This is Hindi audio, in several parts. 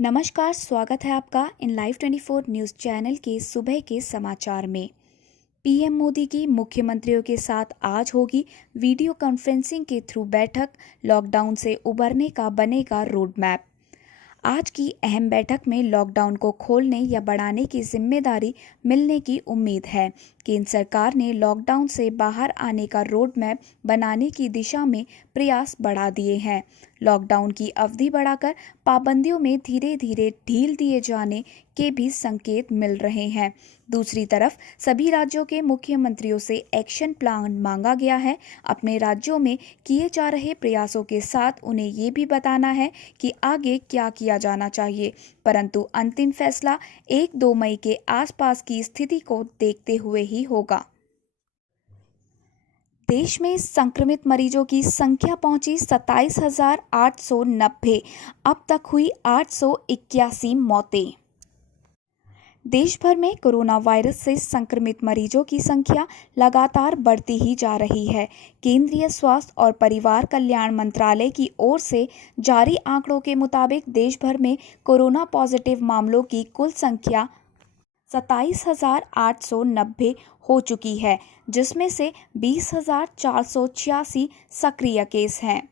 नमस्कार, स्वागत है आपका इन लाइव 24 न्यूज़ चैनल के सुबह के समाचार में। पीएम मोदी की मुख्यमंत्रियों के साथ आज होगी वीडियो कॉन्फ्रेंसिंग के थ्रू बैठक। लॉकडाउन से उबरने का बनेगा रोड मैप। आज की अहम बैठक में लॉकडाउन को खोलने या बढ़ाने की जिम्मेदारी मिलने की उम्मीद है। केंद्र सरकार ने लॉकडाउन से बाहर आने का रोड मैप बनाने की दिशा में प्रयास बढ़ा दिए हैं। लॉकडाउन की अवधि बढ़ाकर पाबंदियों में धीरे धीरे ढील दिए जाने के भी संकेत मिल रहे हैं। दूसरी तरफ सभी राज्यों के मुख्यमंत्रियों से एक्शन प्लान मांगा गया है। अपने राज्यों में किए जा रहे प्रयासों के साथ उन्हें ये भी बताना है कि आगे क्या किया जाना चाहिए, परंतु अंतिम फैसला 1-2 मई के आसपास की स्थिति को देखते हुए ही होगा। देश में संक्रमित मरीजों की संख्या पहुंची 27,890। अब तक हुई 881 मौतें। देश भर में कोरोना वायरस से संक्रमित मरीजों की संख्या लगातार बढ़ती ही जा रही है। केंद्रीय स्वास्थ्य और परिवार कल्याण मंत्रालय की ओर से जारी आंकड़ों के मुताबिक देश भर में कोरोना पॉजिटिव मामलों की कुल संख्या 27,890 हो चुकी है, जिसमें से 20,486 सक्रिय केस हैं।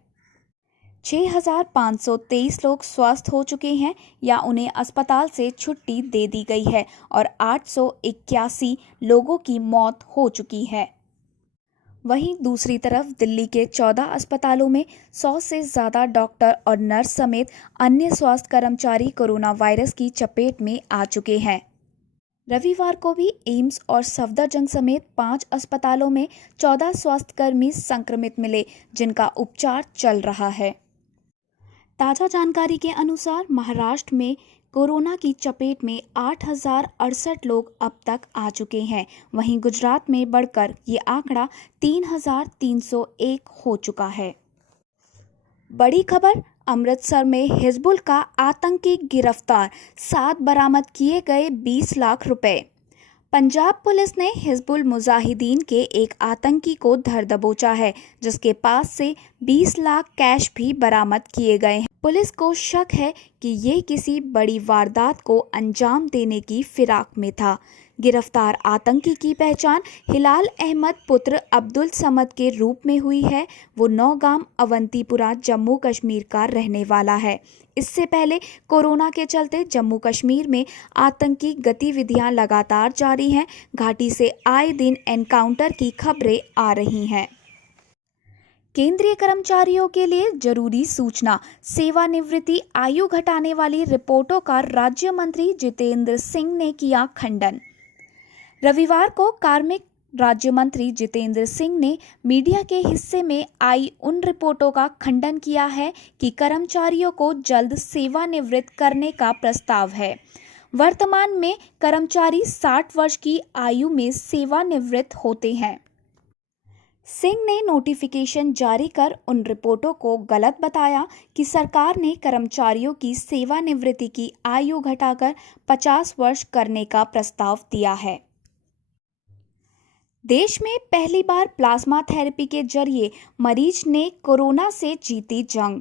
6,523 लोग स्वस्थ हो चुके हैं या उन्हें अस्पताल से छुट्टी दे दी गई है और 881 लोगों की मौत हो चुकी है। वहीं दूसरी तरफ दिल्ली के 14 अस्पतालों में 100 से ज़्यादा डॉक्टर और नर्स समेत अन्य स्वास्थ्य कर्मचारी कोरोना वायरस की चपेट में आ चुके हैं। रविवार को भी एम्स और सफदरजंग समेत 5 अस्पतालों में 14 स्वास्थ्यकर्मी संक्रमित मिले, जिनका उपचार चल रहा है। ताज़ा जानकारी के अनुसार महाराष्ट्र में कोरोना की चपेट में 8,068 लोग अब तक आ चुके हैं। वहीं गुजरात में बढ़कर ये आंकड़ा 3,301 हो चुका है। बड़ी खबर, अमृतसर में हिजबुल का आतंकी गिरफ्तार, 7 बरामद किए गए 20 लाख रुपए। पंजाब पुलिस ने हिजबुल मुजाहिदीन के एक आतंकी को धर दबोचा है, जिसके पास से 20 लाख कैश भी बरामद किए गए हैं। पुलिस को शक है कि ये किसी बड़ी वारदात को अंजाम देने की फिराक में था। गिरफ्तार आतंकी की पहचान हिलाल अहमद पुत्र अब्दुल समद के रूप में हुई है। वो नौगाम अवंतीपुरा जम्मू कश्मीर का रहने वाला है। इससे पहले कोरोना के चलते जम्मू कश्मीर में आतंकी गतिविधियां लगातार जारी हैं। घाटी से आए दिन एनकाउंटर की खबरें आ रही हैं। केंद्रीय कर्मचारियों के लिए जरूरी सूचना, सेवानिवृत्ति आयु घटाने वाली रिपोर्टों का राज्य मंत्री जितेंद्र सिंह ने किया खंडन। रविवार को कार्मिक राज्य मंत्री जितेंद्र सिंह ने मीडिया के हिस्से में आई उन रिपोर्टों का खंडन किया है कि कर्मचारियों को जल्द सेवानिवृत्त करने का प्रस्ताव है। वर्तमान में कर्मचारी 60 वर्ष की आयु में सेवानिवृत्त होते हैं। सिंह ने नोटिफिकेशन जारी कर उन रिपोर्टों को गलत बताया कि सरकार ने कर्मचारियों की सेवानिवृत्ति की आयु घटाकर 50 वर्ष करने का प्रस्ताव दिया है। देश में पहली बार प्लाज्मा थेरेपी के जरिए मरीज ने कोरोना से जीती जंग।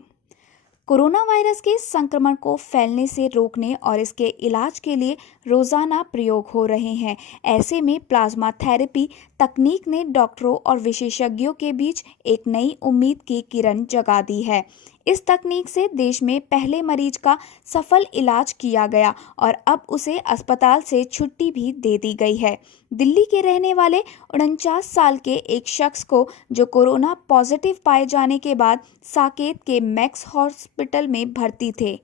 कोरोना वायरस के संक्रमण को फैलने से रोकने और इसके इलाज के लिए रोजाना प्रयोग हो रहे हैं। ऐसे में प्लाज्मा थेरेपी तकनीक ने डॉक्टरों और विशेषज्ञों के बीच एक नई उम्मीद की किरण जगा दी है। इस तकनीक से देश में पहले मरीज का सफल इलाज किया गया और अब उसे अस्पताल से छुट्टी भी दे दी गई है। दिल्ली के रहने वाले 49 साल के एक शख्स को, जो कोरोना पॉजिटिव पाए जाने के बाद साकेत के मैक्स हॉस्पिटल में भर्ती थे,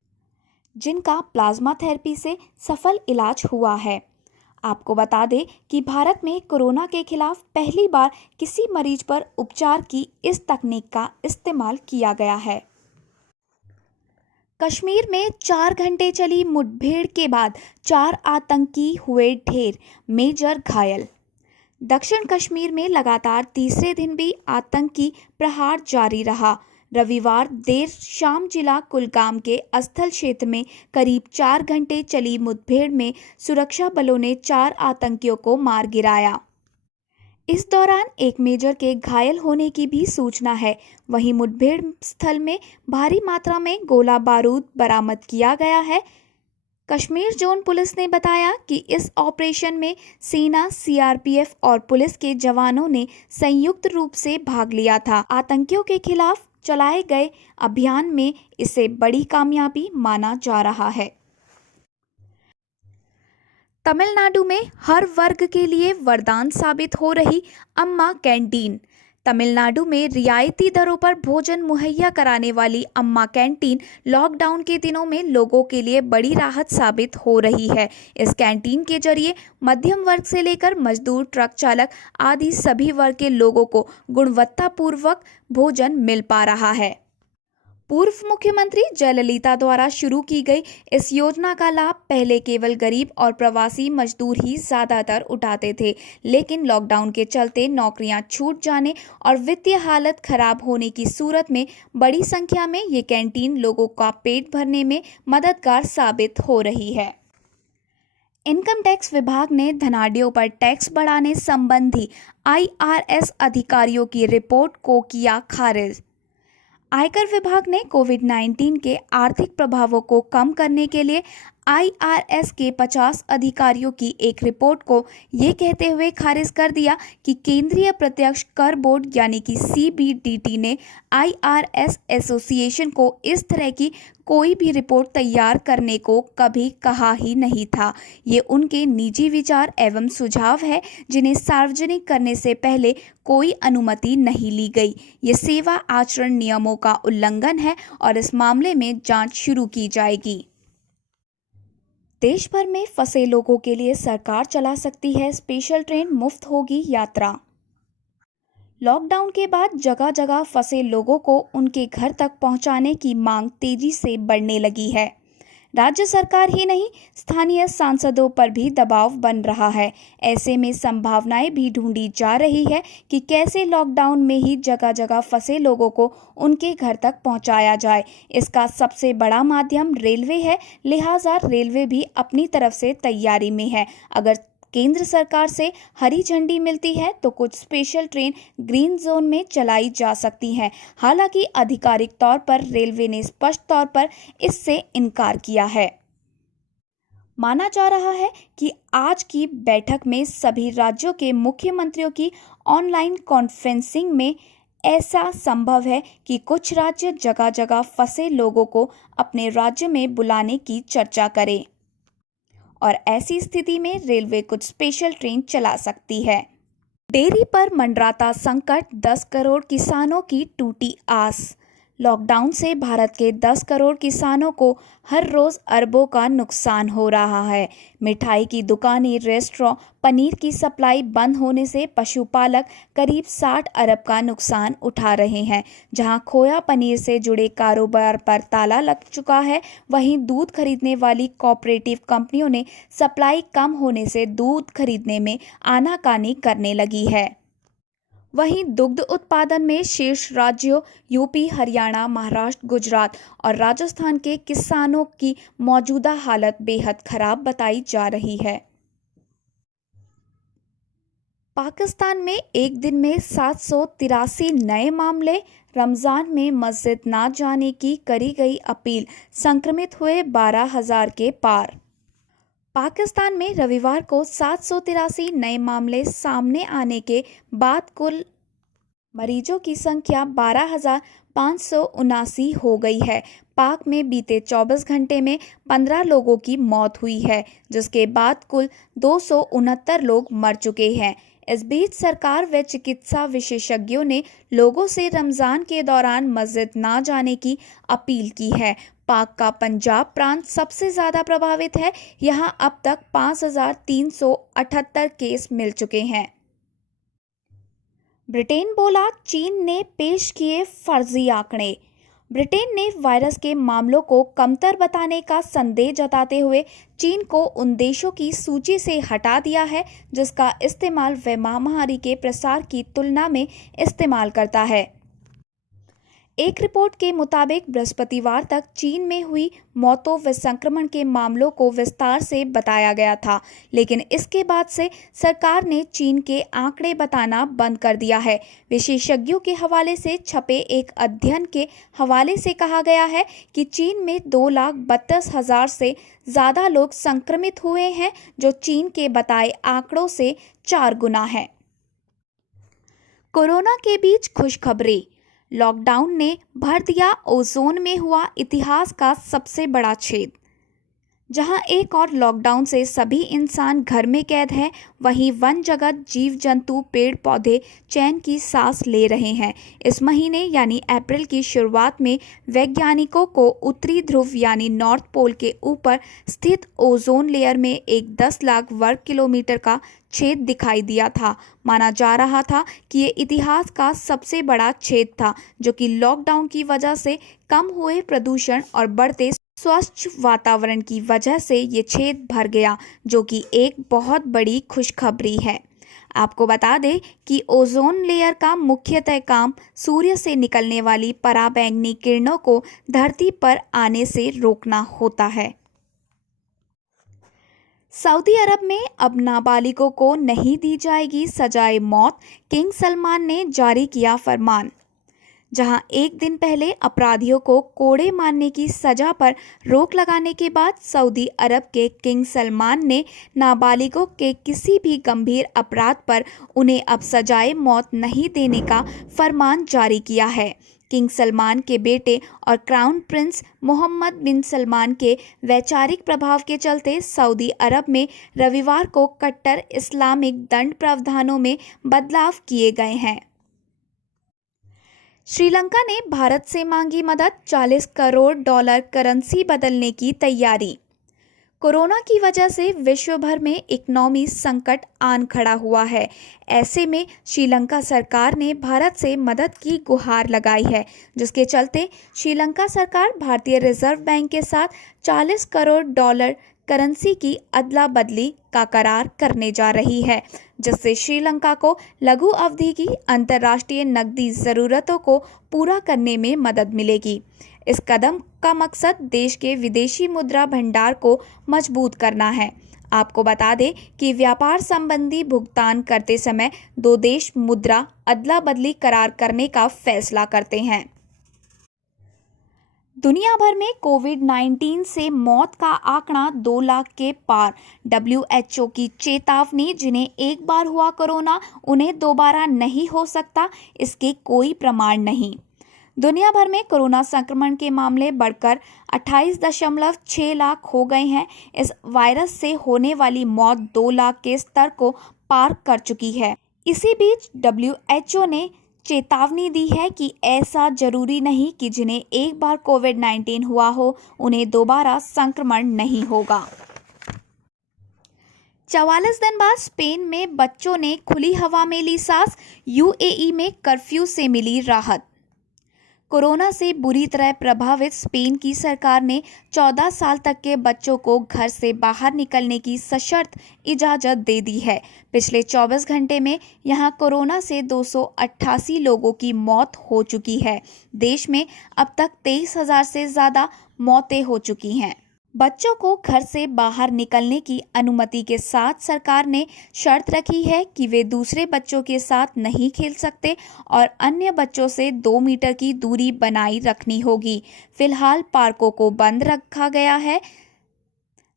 जिनका प्लाज्मा थेरेपी से सफल इलाज हुआ है। आपको बता दें कि भारत में कोरोना के खिलाफ पहली बार किसी मरीज पर उपचार की इस तकनीक का इस्तेमाल किया गया है। कश्मीर में 4 घंटे चली मुठभेड़ के बाद 4 आतंकी हुए ढेर, मेजर घायल। दक्षिण कश्मीर में लगातार तीसरे दिन भी आतंकी प्रहार जारी रहा। रविवार देर शाम जिला कुलगाम के अस्थल क्षेत्र में करीब 4 घंटे चली मुठभेड़ में सुरक्षा बलों ने 4 आतंकियों को मार गिराया। इस दौरान एक मेजर के घायल होने की भी सूचना है। वहीं मुठभेड़ स्थल में भारी मात्रा में गोला बारूद बरामद किया गया है। कश्मीर जोन पुलिस ने बताया कि इस ऑपरेशन में सेना, सीआरपीएफ और पुलिस के जवानों ने संयुक्त रूप से भाग लिया था। आतंकियों के खिलाफ चलाए गए अभियान में इसे बड़ी कामयाबी माना जा रहा है। तमिलनाडु में हर वर्ग के लिए वरदान साबित हो रही अम्मा कैंटीन। तमिलनाडु में रियायती दरों पर भोजन मुहैया कराने वाली अम्मा कैंटीन लॉकडाउन के दिनों में लोगों के लिए बड़ी राहत साबित हो रही है। इस कैंटीन के जरिए मध्यम वर्ग से लेकर मजदूर, ट्रक चालक आदि सभी वर्ग के लोगों को गुणवत्तापूर्वक भोजन मिल पा रहा है। पूर्व मुख्यमंत्री जयललिता द्वारा शुरू की गई इस योजना का लाभ पहले केवल गरीब और प्रवासी मजदूर ही ज्यादातर उठाते थे, लेकिन लॉकडाउन के चलते नौकरियां छूट जाने और वित्तीय हालत खराब होने की सूरत में बड़ी संख्या में ये कैंटीन लोगों का पेट भरने में मददगार साबित हो रही है। इनकम टैक्स विभाग ने धनाढ्यों पर टैक्स बढ़ाने संबंधी IRS अधिकारियों की रिपोर्ट को किया खारिज। आयकर विभाग ने कोविड-19 के आर्थिक प्रभावों को कम करने के लिए IRS के 50 अधिकारियों की एक रिपोर्ट को ये कहते हुए खारिज कर दिया कि केंद्रीय प्रत्यक्ष कर बोर्ड यानी कि CBDT ने IRS एसोसिएशन को इस तरह की कोई भी रिपोर्ट तैयार करने को कभी कहा ही नहीं था। ये उनके निजी विचार एवं सुझाव है जिन्हें सार्वजनिक करने से पहले कोई अनुमति नहीं ली गई। ये सेवा आचरण नियमों का उल्लंघन है और इस मामले में जांच शुरू की जाएगी। देश भर में फंसे लोगों के लिए सरकार चला सकती है स्पेशल ट्रेन, मुफ्त होगी यात्रा। लॉकडाउन के बाद जगह जगह फंसे लोगों को उनके घर तक पहुंचाने की मांग तेजी से बढ़ने लगी है। राज्य सरकार ही नहीं, स्थानीय सांसदों पर भी दबाव बन रहा है। ऐसे में संभावनाएं भी ढूंढी जा रही है कि कैसे लॉकडाउन में ही जगह जगह फंसे लोगों को उनके घर तक पहुंचाया जाए। इसका सबसे बड़ा माध्यम रेलवे है, लिहाजा रेलवे भी अपनी तरफ से तैयारी में है। अगर केंद्र सरकार से हरी झंडी मिलती है तो कुछ स्पेशल ट्रेन ग्रीन जोन में चलाई जा सकती हैं। हालांकि आधिकारिक तौर पर रेलवे ने स्पष्ट तौर पर इससे इनकार किया है। माना जा रहा है कि आज की बैठक में सभी राज्यों के मुख्यमंत्रियों की ऑनलाइन कॉन्फ्रेंसिंग में ऐसा संभव है कि कुछ राज्य जगह जगह फंसे लोगों को अपने राज्य में बुलाने की चर्चा करें और ऐसी स्थिति में रेलवे कुछ स्पेशल ट्रेन चला सकती है। डेयरी पर मंडराता संकट, 10 करोड़ किसानों की टूटी आस। लॉकडाउन से भारत के 10 करोड़ किसानों को हर रोज अरबों का नुकसान हो रहा है। मिठाई की दुकानें, रेस्टोरेंट, पनीर की सप्लाई बंद होने से पशुपालक करीब 60 अरब का नुकसान उठा रहे हैं। जहां खोया पनीर से जुड़े कारोबार पर ताला लग चुका है, वहीं दूध खरीदने वाली कोऑपरेटिव कंपनियों ने सप्लाई कम होने से दूध खरीदने में आनाकानी करने लगी है। वहीं दुग्ध उत्पादन में शेष राज्यों यूपी, हरियाणा, महाराष्ट्र, गुजरात और राजस्थान के किसानों की मौजूदा हालत बेहद खराब बताई जा रही है। पाकिस्तान में एक दिन में 783 नए मामले। रमज़ान में मस्जिद ना जाने की करी गई अपील, संक्रमित हुए 12,000 के पार। पाकिस्तान में रविवार को 783 नए मामले सामने आने के बाद कुल मरीजों की संख्या 12,579 हो गई है। पाक में बीते 24 घंटे में 15 लोगों की मौत हुई है, जिसके बाद कुल 269 लोग मर चुके हैं। इस बीच सरकार व चिकित्सा विशेषज्ञों ने लोगों से रमज़ान के दौरान मस्जिद ना जाने की अपील की है। पाक का पंजाब प्रांत सबसे ज़्यादा प्रभावित है। यहां अब तक 5,378 केस मिल चुके हैं। ब्रिटेन बोला, चीन ने पेश किए फर्जी आंकड़े। ब्रिटेन ने वायरस के मामलों को कमतर बताने का संदेह जताते हुए चीन को उन देशों की सूची से हटा दिया है जिसका इस्तेमाल वह महामारी के प्रसार की तुलना में इस्तेमाल करता है। एक रिपोर्ट के मुताबिक बृहस्पतिवार तक चीन में हुई मौतों व संक्रमण के मामलों को विस्तार से बताया गया था, लेकिन इसके बाद से सरकार ने चीन के आंकड़े बताना बंद कर दिया है। विशेषज्ञों के हवाले से छपे एक अध्ययन के हवाले से कहा गया है कि चीन में 2,32,000 से ज़्यादा लोग संक्रमित हुए हैं, जो चीन के बताए आंकड़ों से 4 गुना है। कोरोना के बीच खुशखबरी। लॉकडाउन ने भर दिया ओजोन में हुआ इतिहास का सबसे बड़ा छेद। जहां एक और लॉकडाउन से सभी इंसान घर में कैद हैं, वहीं वन जगत, जीव जंतु, पेड़ पौधे चैन की सांस ले रहे हैं। इस महीने यानी अप्रैल की शुरुआत में वैज्ञानिकों को उत्तरी ध्रुव यानी नॉर्थ पोल के ऊपर स्थित ओजोन लेयर में एक 10 लाख वर्ग किलोमीटर का छेद दिखाई दिया था। माना जा रहा था कि ये इतिहास का सबसे बड़ा छेद था, जो कि लॉकडाउन की वजह से कम हुए प्रदूषण और बढ़ते स्वच्छ वातावरण की वजह से ये छेद भर गया, जो कि एक बहुत बड़ी खुशखबरी है। आपको बता दें कि ओजोन लेयर का मुख्यतः काम सूर्य से निकलने वाली पराबैंगनी किरणों को धरती पर आने से रोकना होता है। सऊदी अरब में अब नाबालिगों को नहीं दी जाएगी सजाए मौत, किंग सलमान ने जारी किया फरमान। जहां एक दिन पहले अपराधियों को कोड़े मारने की सजा पर रोक लगाने के बाद सऊदी अरब के किंग सलमान ने नाबालिगों के किसी भी गंभीर अपराध पर उन्हें अब सजाए मौत नहीं देने का फरमान जारी किया है। किंग सलमान के बेटे और क्राउन प्रिंस मोहम्मद बिन सलमान के वैचारिक प्रभाव के चलते सऊदी अरब में रविवार को कट्टर इस्लामिक दंड प्रावधानों में बदलाव किए गए हैं। श्रीलंका ने भारत से मांगी मदद, $40 करोड़ करेंसी बदलने की तैयारी। कोरोना की वजह से विश्व भर में इकोनॉमी संकट आन खड़ा हुआ है। ऐसे में श्रीलंका सरकार ने भारत से मदद की गुहार लगाई है, जिसके चलते श्रीलंका सरकार भारतीय रिजर्व बैंक के साथ $40 करोड़ करेंसी की अदला बदली का करार करने जा रही है, जिससे श्रीलंका को लघु अवधि की अंतर्राष्ट्रीय नकदी ज़रूरतों को पूरा करने में मदद मिलेगी। इस कदम का मकसद देश के विदेशी मुद्रा भंडार को मजबूत करना है। आपको बता दें कि व्यापार संबंधी भुगतान करते समय दो देश मुद्रा अदला बदली करार करने का फैसला करते हैं। दुनिया भर में कोविड-19 से मौत का आंकड़ा 2 लाख के पार। WHO की चेतावनी, जिन्हें एक बार हुआ कोरोना उन्हें दोबारा नहीं हो सकता, इसके कोई प्रमाण नहीं। दुनिया भर में कोरोना संक्रमण के मामले बढ़कर 28.6 लाख हो गए हैं। इस वायरस से होने वाली मौत 2 लाख के स्तर को पार कर चुकी है। इसी बीच WHO ने चेतावनी दी है कि ऐसा जरूरी नहीं कि जिन्हें एक बार कोविड-19 हुआ हो उन्हें दोबारा संक्रमण नहीं होगा। 44 दिन बाद स्पेन में बच्चों ने खुली हवा में ली सांस। UAE में कर्फ्यू से मिली राहत। कोरोना से बुरी तरह प्रभावित स्पेन की सरकार ने 14 साल तक के बच्चों को घर से बाहर निकलने की सशर्त इजाज़त दे दी है। पिछले 24 घंटे में यहां कोरोना से 288 लोगों की मौत हो चुकी है। देश में अब तक 23,000 से ज़्यादा मौतें हो चुकी हैं। बच्चों को घर से बाहर निकलने की अनुमति के साथ सरकार ने शर्त रखी है कि वे दूसरे बच्चों के साथ नहीं खेल सकते और अन्य बच्चों से 2 मीटर की दूरी बनाई रखनी होगी। फिलहाल पार्कों को बंद रखा गया है।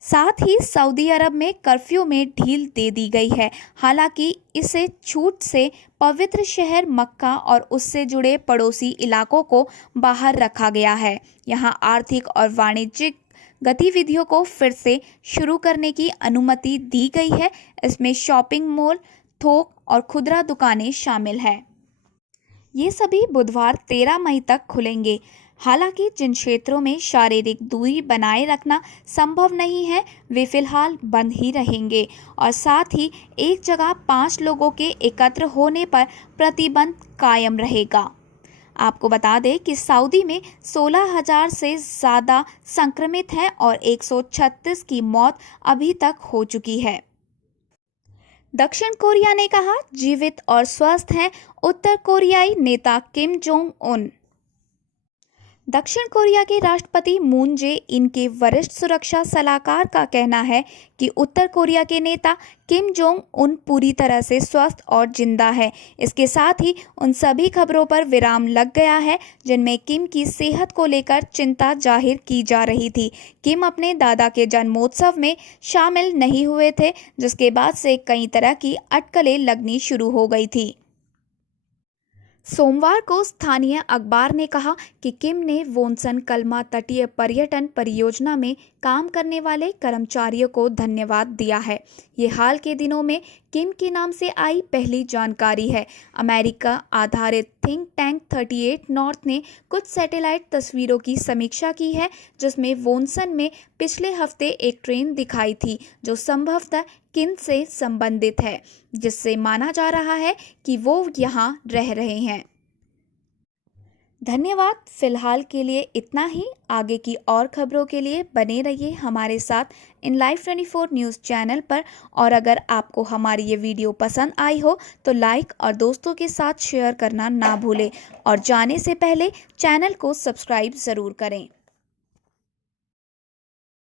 साथ ही सऊदी अरब में कर्फ्यू में ढील दे दी गई है। हालांकि इसे छूट से पवित्र शहर मक्का और उससे जुड़े पड़ोसी इलाकों को बाहर रखा गया है। यहां आर्थिक और वाणिज्यिक गतिविधियों को फिर से शुरू करने की अनुमति दी गई है। इसमें शॉपिंग मॉल, थोक और खुदरा दुकानें शामिल हैं। ये सभी बुधवार 13 मई तक खुलेंगे। हालांकि जिन क्षेत्रों में शारीरिक दूरी बनाए रखना संभव नहीं है, वे फिलहाल बंद ही रहेंगे और साथ ही एक जगह 5 लोगों के एकत्र होने पर प्रतिबंध कायम रहेगा। आपको बता दें कि सऊदी में 16,000 से ज़्यादा संक्रमित हैं और 136 की मौत अभी तक हो चुकी है। दक्षिण कोरिया ने कहा, जीवित और स्वस्थ हैं उत्तर कोरियाई नेता किम जोंग उन। दक्षिण कोरिया के राष्ट्रपति मून जे इन के वरिष्ठ सुरक्षा सलाहकार का कहना है कि उत्तर कोरिया के नेता किम जोंग उन पूरी तरह से स्वस्थ और जिंदा है। इसके साथ ही उन सभी खबरों पर विराम लग गया है जिनमें किम की सेहत को लेकर चिंता जाहिर की जा रही थी। किम अपने दादा के जन्मोत्सव में शामिल नहीं हुए थे, जिसके बाद से कई तरह की अटकलें लगनी शुरू हो गई थी। सोमवार को स्थानीय अखबार ने कहा कि किम ने वोनसन कल्मा तटीय पर्यटन परियोजना में काम करने वाले कर्मचारियों को धन्यवाद दिया है। ये हाल के दिनों में किम के नाम से आई पहली जानकारी है। अमेरिका आधारित थिंक टैंक 38 नॉर्थ ने कुछ सैटेलाइट तस्वीरों की समीक्षा की है, जिसमें वोनसन में पिछले हफ्ते एक ट्रेन दिखाई थी जो संभवतः किम से संबंधित है, जिससे माना जा रहा है कि वो यहाँ रह रहे हैं। धन्यवाद। फिलहाल के लिए इतना ही। आगे की और खबरों के लिए बने रहिए हमारे साथ इन लाइव 24 न्यूज़ चैनल पर। और अगर आपको हमारी ये वीडियो पसंद आई हो तो लाइक और दोस्तों के साथ शेयर करना ना भूलें और जाने से पहले चैनल को सब्सक्राइब ज़रूर करें।